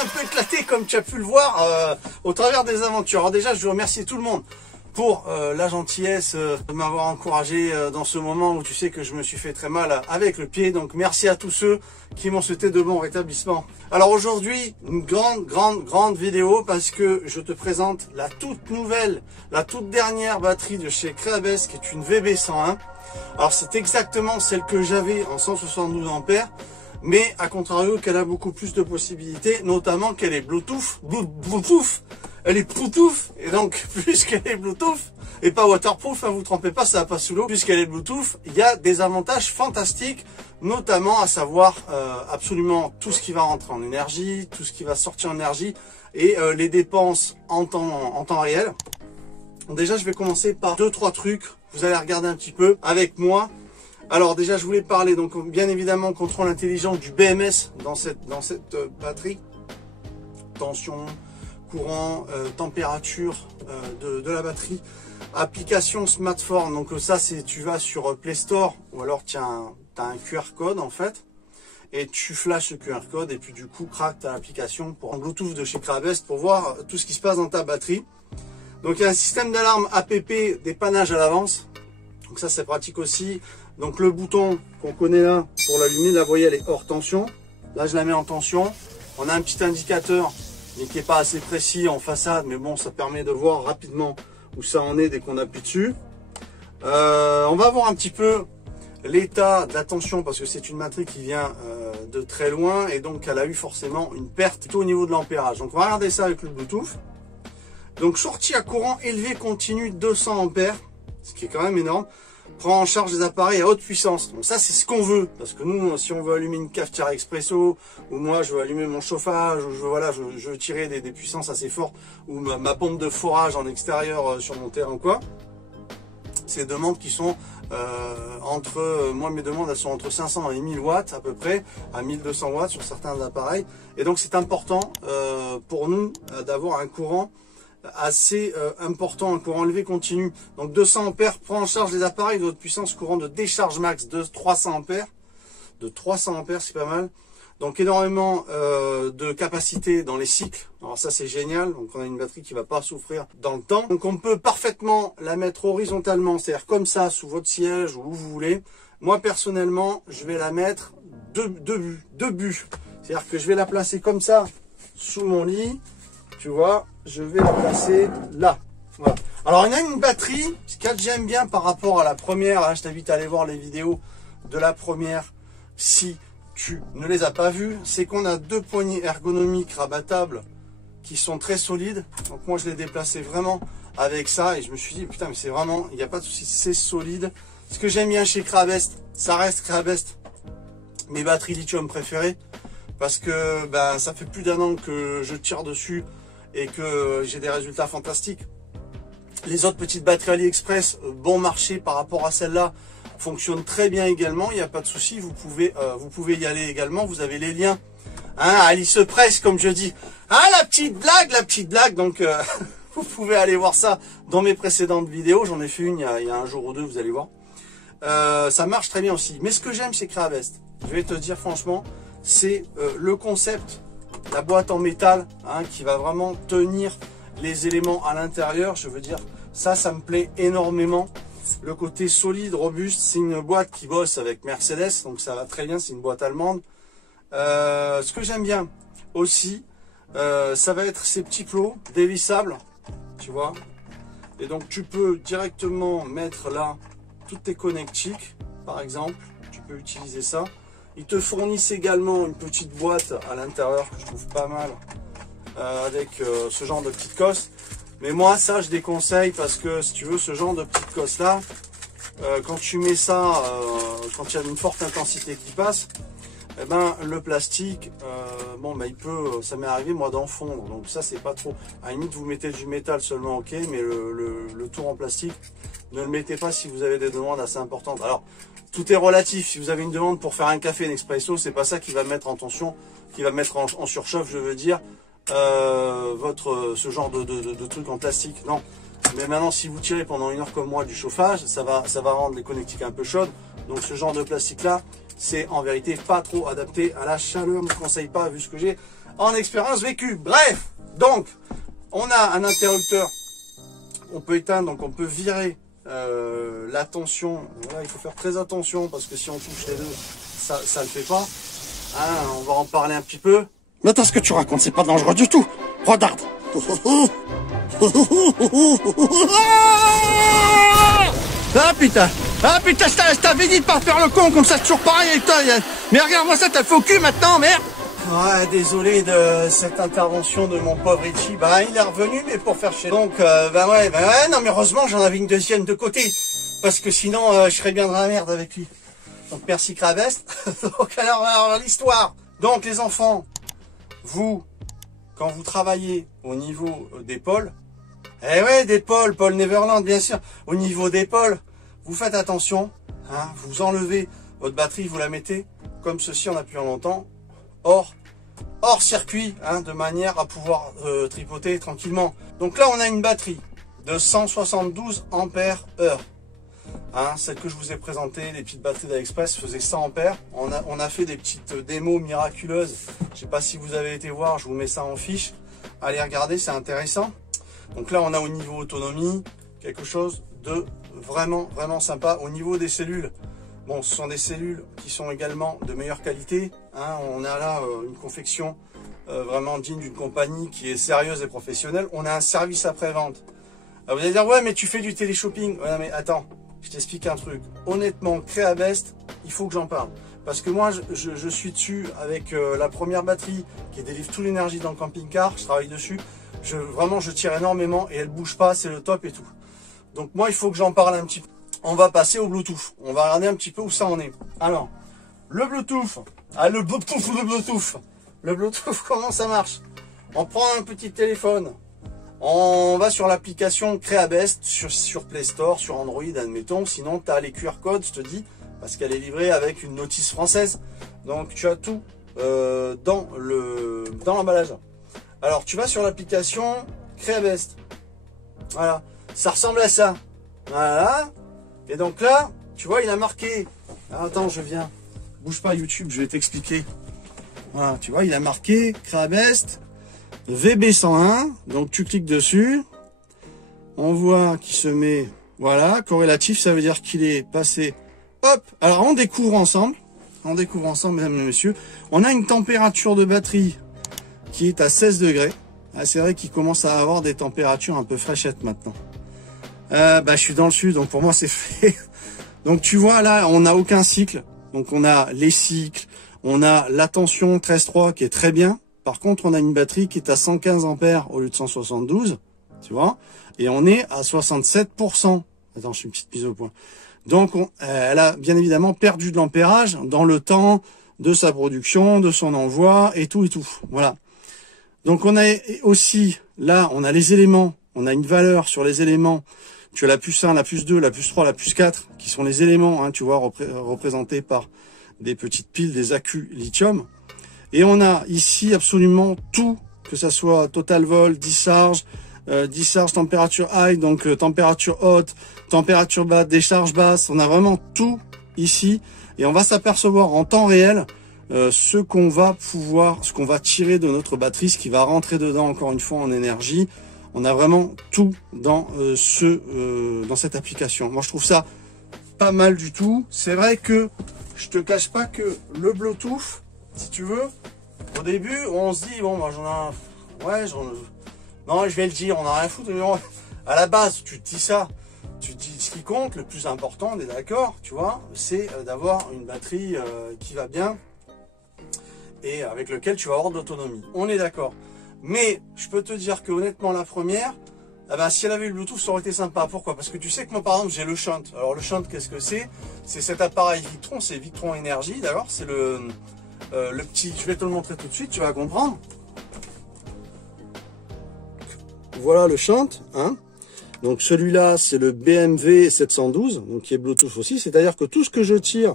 un peu éclaté comme tu as pu le voir au travers des aventures. Alors déjà, je veux remercier tout le monde pour la gentillesse de m'avoir encouragé dans ce moment où tu sais que je me suis fait très mal avec le pied. Donc merci à tous ceux qui m'ont souhaité de bons rétablissements. Alors aujourd'hui, une grande vidéo parce que je te présente la toute nouvelle, la toute dernière batterie de chez Creabest qui est une VB101. Alors c'est exactement celle que j'avais en 172 ampères. Mais à contrario qu'elle a beaucoup plus de possibilités, notamment qu'elle est Bluetooth, elle est Bluetooth, et donc puisqu'elle est Bluetooth, et pas waterproof, hein, vous trompez pas, ça va pas sous l'eau, puisqu'elle est Bluetooth, il y a des avantages fantastiques, notamment à savoir absolument tout ce qui va rentrer en énergie, tout ce qui va sortir en énergie, et les dépenses en temps réel. Donc déjà je vais commencer par 2-3 trucs, vous allez regarder un petit peu avec moi. Alors déjà je voulais parler donc bien évidemment contrôle intelligent du BMS dans cette batterie, tension, courant, température de la batterie, application smartphone. Donc ça c'est tu vas sur Play Store ou alors tu as un QR code en fait et tu flashes le QR code et puis du coup craque ta application pour un Bluetooth de chez Creabest pour voir tout ce qui se passe dans ta batterie. Donc il y a un système d'alarme APP dépannage à l'avance. Donc ça c'est pratique aussi. Donc le bouton qu'on connaît là pour l'allumer, la voyelle est hors tension. Là je la mets en tension. On a un petit indicateur mais qui n'est pas assez précis en façade, mais bon ça permet de voir rapidement où ça en est dès qu'on appuie dessus. On va voir un petit peu l'état de la tension parce que c'est une batterie qui vient de très loin et donc elle a eu forcément une perte tout au niveau de l'ampérage. Donc on va regarder ça avec le Bluetooth. Donc sortie à courant élevé continu 200 ampères, ce qui est quand même énorme. Prend en charge des appareils à haute puissance. Donc ça c'est ce qu'on veut, parce que nous si on veut allumer une cafetière expresso, ou moi je veux allumer mon chauffage, ou je veux tirer des puissances assez fortes, ou ma pompe de forage en extérieur sur mon terrain quoi, ces demandes qui sont moi mes demandes elles sont entre 500 et 1000 watts à peu près, à 1200 watts sur certains appareils, et donc c'est important pour nous d'avoir un courant assez important, un courant élevé continu. Donc 200 ampères prend en charge les appareils de haute puissance, courant de décharge max de 300 ampères. De 300 ampères, c'est pas mal. Donc énormément de capacité dans les cycles. Alors ça c'est génial. Donc on a une batterie qui va pas souffrir dans le temps. Donc on peut parfaitement la mettre horizontalement, c'est-à-dire comme ça sous votre siège ou où vous voulez. Moi personnellement, je vais la mettre deux buts. C'est-à-dire que je vais la placer comme ça sous mon lit. Tu vois, je vais la placer là. Voilà. Alors, il y a une batterie, ce que j'aime bien par rapport à la première. Hein, je t'invite à aller voir les vidéos de la première si tu ne les as pas vues. C'est qu'on a deux poignées ergonomiques rabattables qui sont très solides. Donc, moi, je l'ai déplacé vraiment avec ça et je me suis dit, putain, mais c'est vraiment, il n'y a pas de souci, c'est solide. Ce que j'aime bien chez Creabest, ça reste Creabest, mes batteries lithium préférées, parce que ben, ça fait plus d'1 an que je tire dessus et que j'ai des résultats fantastiques. Les autres petites batteries AliExpress, bon marché par rapport à celle-là, fonctionnent très bien également, il n'y a pas de souci, vous pouvez y aller également, vous avez les liens. Hein, Alice Press, comme je dis. Ah, la petite blague, donc vous pouvez aller voir ça dans mes précédentes vidéos, j'en ai fait une il y a un jour ou deux, vous allez voir. Ça marche très bien aussi. Mais ce que j'aime chez Creabest, je vais te dire franchement, c'est le concept. La boîte en métal hein, qui va vraiment tenir les éléments à l'intérieur, je veux dire, ça me plaît énormément. Le côté solide, robuste, c'est une boîte qui bosse avec Mercedes, donc ça va très bien, c'est une boîte allemande. Ce que j'aime bien aussi, ça va être ces petits plots dévissables, tu vois. Et donc tu peux directement mettre là toutes tes connectiques, par exemple, tu peux utiliser ça. Ils te fournissent également une petite boîte à l'intérieur que je trouve pas mal avec ce genre de petite cosse. Mais moi ça je déconseille parce que si tu veux ce genre de petite cosse là, quand tu mets ça, quand il y a une forte intensité qui passe, eh ben, le plastique, bon ben, ça m'est arrivé moi d'en fondre. Donc ça c'est pas trop. À la limite vous mettez du métal seulement ok, mais le tour en plastique, ne le mettez pas si vous avez des demandes assez importantes. Alors tout est relatif. Si vous avez une demande pour faire un café, un expresso, c'est pas ça qui va mettre en tension, qui va mettre en surchauffe, je veux dire, ce genre de truc en plastique. Non. Mais maintenant, si vous tirez pendant 1 heure comme moi du chauffage, ça va rendre les connectiques un peu chaudes. Donc ce genre de plastique là, c'est en vérité pas trop adapté à la chaleur. Je ne conseille pas vu ce que j'ai en expérience vécue. Bref, donc on a un interrupteur, on peut éteindre, donc on peut virer la tension. Voilà, il faut faire très attention parce que si on touche les deux, ça le fait pas. Hein, on va en parler un petit peu. Mais attends, ce que tu racontes, c'est pas dangereux du tout. Regarde. Ah putain, je t'avais dit de pas faire le con comme ça, c'est toujours pareil avec toi. Mais regarde-moi ça, t'as le faux cul maintenant, merde. Ouais, désolé de cette intervention de mon pauvre Richie. Bah, il est revenu, mais pour faire chier. Donc, bah ouais, non, mais heureusement, j'en avais une deuxième de côté. Parce que sinon, je serais bien dans la merde avec lui. Donc, merci Crabest. Donc, alors l'histoire. Donc, les enfants, vous, quand vous travaillez au niveau des pôles, eh ouais, des pôles, Paul Neverland, bien sûr. Au niveau des pôles, vous faites attention, hein, vous enlevez votre batterie, vous la mettez comme ceci, on appuie en longtemps, hors circuit, hein, de manière à pouvoir tripoter tranquillement. Donc là, on a une batterie de 172 ampères heure. Hein, celle que je vous ai présentée, les petites batteries d'AliExpress faisaient 100 ampères. On a fait des petites démos miraculeuses. Je sais pas si vous avez été voir, je vous mets ça en fiche. Allez regarder, c'est intéressant. Donc là, on a au niveau autonomie quelque chose de vraiment sympa. Au niveau des cellules, bon, ce sont des cellules qui sont également de meilleure qualité. Hein, on a là une confection vraiment digne d'une compagnie qui est sérieuse et professionnelle. On a un service après-vente. Vous allez dire, ouais, mais tu fais du téléshopping. Ouais, mais attends, je t'explique un truc. Honnêtement, Creabest, il faut que j'en parle. Parce que moi, je suis dessus avec la première batterie qui délivre toute l'énergie dans le camping-car. Je travaille dessus. Vraiment, je tire énormément et elle bouge pas, c'est le top et tout. Donc moi, il faut que j'en parle un petit peu. On va passer au Bluetooth. On va regarder un petit peu où ça en est. Alors, le Bluetooth. Le Bluetooth, comment ça marche? On prend un petit téléphone. On va sur l'application Creabest sur Play Store, sur Android, admettons. Sinon, tu as les QR codes, je te dis, parce qu'elle est livrée avec une notice française. Donc, tu as tout dans l'emballage. Alors, tu vas sur l'application Creabest. Voilà. Ça ressemble à ça. Voilà. Et donc là, tu vois, il a marqué... Alors, attends, je viens. Bouge pas YouTube, je vais t'expliquer. Voilà, tu vois, il a marqué Creabest VB101. Donc, tu cliques dessus. On voit qu'il se met... Voilà, corrélatif, ça veut dire qu'il est passé... Hop. Alors, on découvre ensemble. Mesdames et messieurs. On a une température de batterie qui est à 16 degrés. Ah, c'est vrai qu'il commence à avoir des températures un peu fraîchettes maintenant. Je suis dans le sud, donc pour moi c'est fait. Donc tu vois là, on n'a aucun cycle. Donc on a les cycles, on a la tension 13.3 qui est très bien. Par contre, on a une batterie qui est à 115 ampères au lieu de 172, tu vois. Et on est à 67%. Attends, je fais une petite mise au point. Donc elle a bien évidemment perdu de l'ampérage dans le temps de sa production, de son envoi et tout. Voilà. Donc on a aussi, là, on a les éléments, on a une valeur sur les éléments. Tu as la plus 1, la plus 2, la plus 3, la plus 4, qui sont les éléments, hein, tu vois, représentés par des petites piles, des accus lithium. Et on a ici absolument tout, que ça soit total vol, discharge, température high, donc température haute, température basse, décharge basse. On a vraiment tout ici. Et on va s'apercevoir en temps réel ce qu'on va tirer de notre batterie, ce qui va rentrer dedans encore une fois en énergie. On a vraiment tout dans cette application. Moi, je trouve ça pas mal du tout. C'est vrai que je te cache pas que le Bluetooth, si tu veux, au début, on se dit bon, moi non, je vais le dire, on n'a rien à foutre. À la base, tu te dis ça. Tu te dis ce qui compte, le plus important, on est d'accord, tu vois, c'est d'avoir une batterie qui va bien et avec lequel tu vas avoir de l'autonomie. On est d'accord. Mais je peux te dire que honnêtement, la première, si elle avait eu le Bluetooth, ça aurait été sympa. Pourquoi? Parce que tu sais que moi, par exemple, j'ai le Shunt. Alors le Shunt, qu'est-ce que c'est? C'est cet appareil Victron, c'est Victron Énergie, d'accord? C'est le petit, je vais te le montrer tout de suite, tu vas comprendre. Voilà le Shunt, hein. Donc celui-là, c'est le BMW 712, donc qui est Bluetooth aussi. C'est-à-dire que tout ce que je tire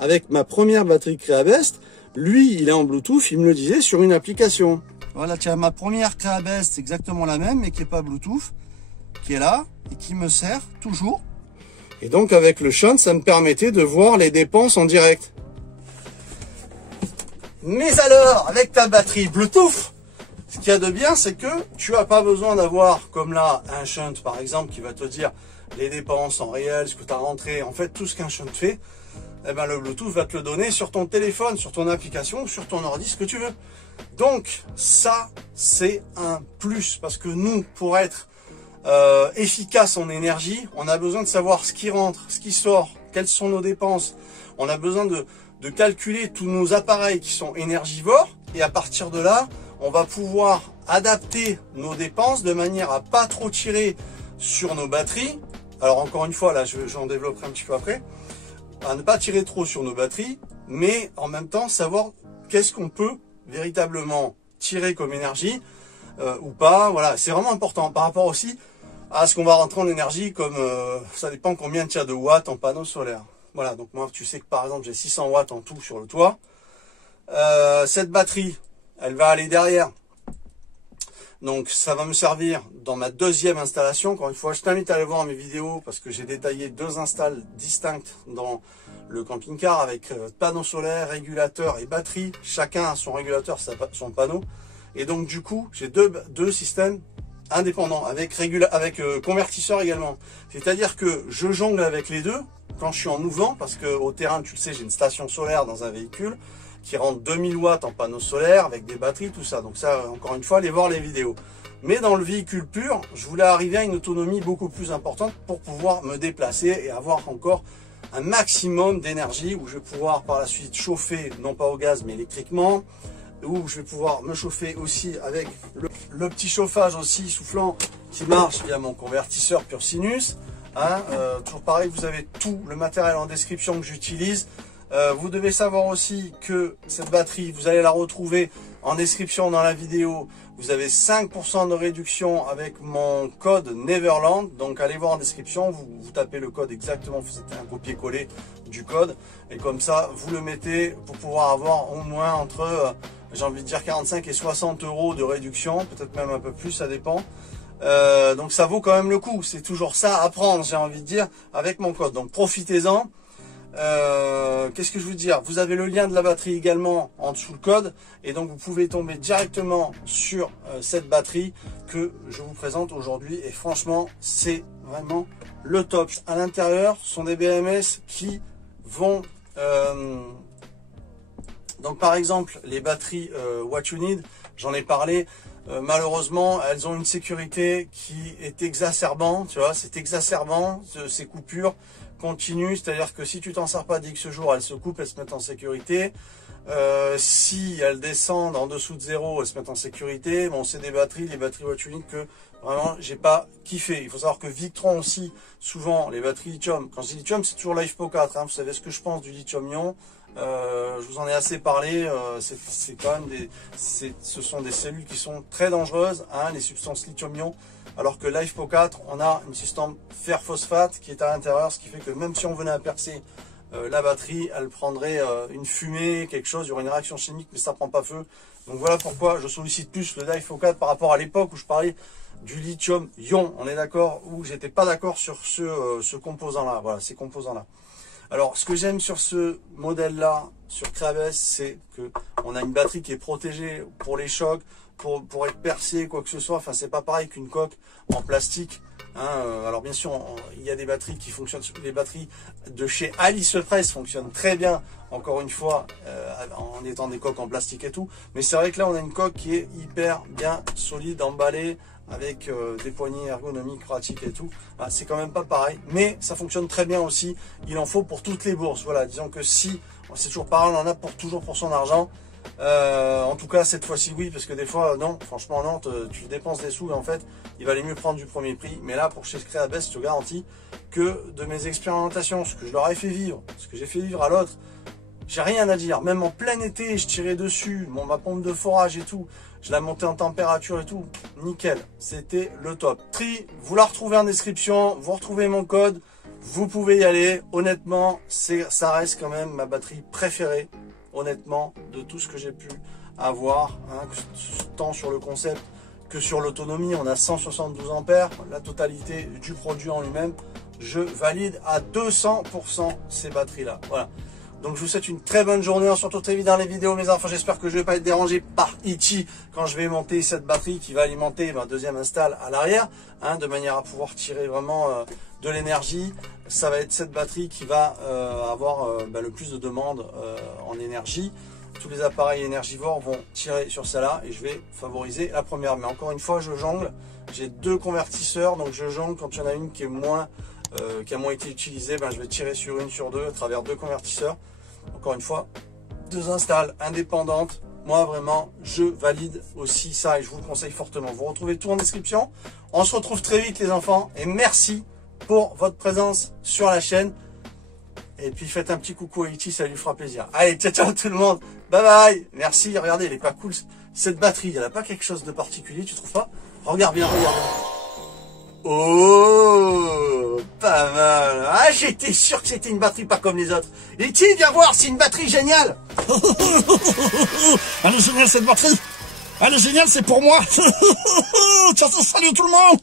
avec ma première batterie Creabest, lui, il est en Bluetooth, il me le disait, sur une application. Voilà, tiens, ma première Creabest, c'est exactement la même, mais qui n'est pas Bluetooth, qui est là, et qui me sert toujours. Et donc avec le Shunt, ça me permettait de voir les dépenses en direct. Mais alors, avec ta batterie Bluetooth, ce qu'il y a de bien, c'est que tu n'as pas besoin d'avoir, comme là, un shunt par exemple, qui va te dire les dépenses en réel, ce que tu as rentré. En fait, tout ce qu'un shunt fait, eh ben, le Bluetooth va te le donner sur ton téléphone, sur ton application, sur ton ordi, ce que tu veux. Donc, ça, c'est un plus. Parce que nous, pour être efficace en énergie, on a besoin de savoir ce qui rentre, ce qui sort, quelles sont nos dépenses. On a besoin de calculer tous nos appareils qui sont énergivores. Et à partir de là, on va pouvoir adapter nos dépenses de manière à pas trop tirer sur nos batteries. Alors encore une fois, là, j'en développerai un petit peu après. À ne pas tirer trop sur nos batteries, mais en même temps savoir qu'est-ce qu'on peut véritablement tirer comme énergie ou pas. Voilà, c'est vraiment important par rapport aussi à ce qu'on va rentrer en énergie, comme ça dépend combien tu as de watts en panneau solaire. Voilà, donc moi tu sais que par exemple j'ai 600 watts en tout sur le toit. Cette batterie, elle va aller derrière. Donc ça va me servir dans ma deuxième installation. Encore une fois, je t'invite à aller voir mes vidéos parce que j'ai détaillé 2 installs distinctes dans le camping-car avec panneau solaire, régulateur et batterie. Chacun a son régulateur, son panneau. Et donc du coup, j'ai deux systèmes indépendants avec convertisseur également. C'est-à-dire que je jongle avec les deux quand je suis en mouvement parce que au terrain, tu le sais, j'ai une station solaire dans un véhicule qui rentre 2000 watts en panneau solaire avec des batteries, tout ça. Donc ça, encore une fois, allez voir les vidéos. Mais dans le véhicule pur, je voulais arriver à une autonomie beaucoup plus importante pour pouvoir me déplacer et avoir encore un maximum d'énergie où je vais pouvoir par la suite chauffer, non pas au gaz, mais électriquement, où je vais pouvoir me chauffer aussi avec le petit chauffage aussi soufflant qui marche via mon convertisseur pur sinus. Hein, toujours pareil, vous avez tout le matériel en description que j'utilise. Vous devez savoir aussi que cette batterie, vous allez la retrouver en description dans la vidéo. Vous avez 5% de réduction avec mon code Neverland. Donc allez voir en description, vous tapez le code exactement, vous faites un copier-coller du code. Et comme ça, vous le mettez pour pouvoir avoir au moins entre, j'ai envie de dire 45 et 60 euros de réduction. Peut-être même un peu plus, ça dépend. Donc ça vaut quand même le coup. C'est toujours ça à prendre, j'ai envie de dire, avec mon code. Donc profitez-en. Qu'est-ce que je veux dire? Vous avez le lien de la batterie également en dessous le code et donc vous pouvez tomber directement sur cette batterie que je vous présente aujourd'hui et franchement c'est vraiment le top. À l'intérieur sont des BMS qui vont donc par exemple les batteries What You Need, j'en ai parlé. Malheureusement, elles ont une sécurité qui est exacerbante, tu vois, c'est exacerbant ces coupures continues, c'est-à-dire que si tu t'en sers pas d'X jours, elles se coupent, elles se mettent en sécurité. Si elles descendent en dessous de 0, elles se mettent en sécurité. Bon, c'est des batteries, les batteries What You Need que vraiment j'ai pas kiffé. Il faut savoir que Victron aussi, souvent les batteries lithium. Quand je dis lithium, c'est toujours l'IFPO4. Hein. Vous savez ce que je pense du lithium-ion. Je vous en ai assez parlé. C'est quand même ce sont des cellules qui sont très dangereuses, hein, les substances lithium-ion. Alors que l'IFPO4, on a une substance fer-phosphate qui est à l'intérieur, ce qui fait que même si on venait à percer la batterie, elle prendrait une fumée, quelque chose, il y aurait une réaction chimique, mais ça prend pas feu. Donc voilà pourquoi je sollicite plus le LiFePO4 par rapport à l'époque où je parlais du lithium-ion. On est d'accord, où j'étais pas d'accord sur ce composant-là, voilà, ces composants-là. Alors, ce que j'aime sur ce modèle-là, sur Creabest, c'est que on a une batterie qui est protégée pour les chocs, pour être percée, quoi que ce soit. Enfin, c'est pas pareil qu'une coque en plastique. Hein. Alors bien sûr, il y a des batteries qui fonctionnent, les batteries de chez Alice Press fonctionnent très bien, encore une fois, en étant des coques en plastique et tout. Mais c'est vrai que là, on a une coque qui est hyper bien solide, emballée, avec des poignées ergonomiques pratiques et tout. Ah, c'est quand même pas pareil, mais ça fonctionne très bien aussi. Il en faut pour toutes les bourses. Voilà, disons que si, c'est toujours pareil, on en a toujours pour son argent. En tout cas cette fois-ci oui, parce que des fois non, franchement non, tu dépenses des sous et en fait il valait mieux prendre du premier prix. Mais là pour chez Creabest, je te garantis que de mes expérimentations, ce que je leur ai fait vivre, ce que j'ai fait vivre à l'autre, j'ai rien à dire. Même en plein été, je tirais dessus, ma pompe de forage et tout, je la montais en température et tout, nickel, c'était le top. Tri, vous la retrouvez en description, vous retrouvez mon code, vous pouvez y aller. Honnêtement, ça reste quand même ma batterie préférée. Honnêtement, de tout ce que j'ai pu avoir, hein, tant sur le concept que sur l'autonomie, on a 172 ampères, la totalité du produit en lui-même, je valide à 200% ces batteries-là. Voilà. Donc je vous souhaite une très bonne journée, on se retrouve très vite dans les vidéos mes enfants, j'espère que je ne vais pas être dérangé par Ichi quand je vais monter cette batterie qui va alimenter ma deuxième install à l'arrière, hein, de manière à pouvoir tirer vraiment de l'énergie. Ça va être cette batterie qui va avoir le plus de demandes en énergie. Tous les appareils énergivores vont tirer sur celle-là et je vais favoriser la première. Mais encore une fois, je jongle, j'ai 2 convertisseurs, donc je jongle quand il y en a une qui est moins... qui a moins été utilisé, je vais tirer sur une, sur deux à travers 2 convertisseurs. Encore une fois, 2 installs indépendantes. Moi vraiment, je valide aussi ça et je vous le conseille fortement. Vous retrouvez tout en description. On se retrouve très vite les enfants et merci pour votre présence sur la chaîne. Et puis faites un petit coucou à Ichi, ça lui fera plaisir. Allez, ciao ciao tout le monde. Bye bye. Merci, regardez, elle est pas cool. Cette batterie, elle n'a pas quelque chose de particulier, tu trouves pas? Regarde bien, regarde bien. Oh, pas mal. Ah, j'étais sûr que c'était une batterie pas comme les autres. Et tu viens voir, c'est une batterie géniale. Elle est géniale cette batterie. Elle est géniale, c'est pour moi. Ciao, salut tout le monde.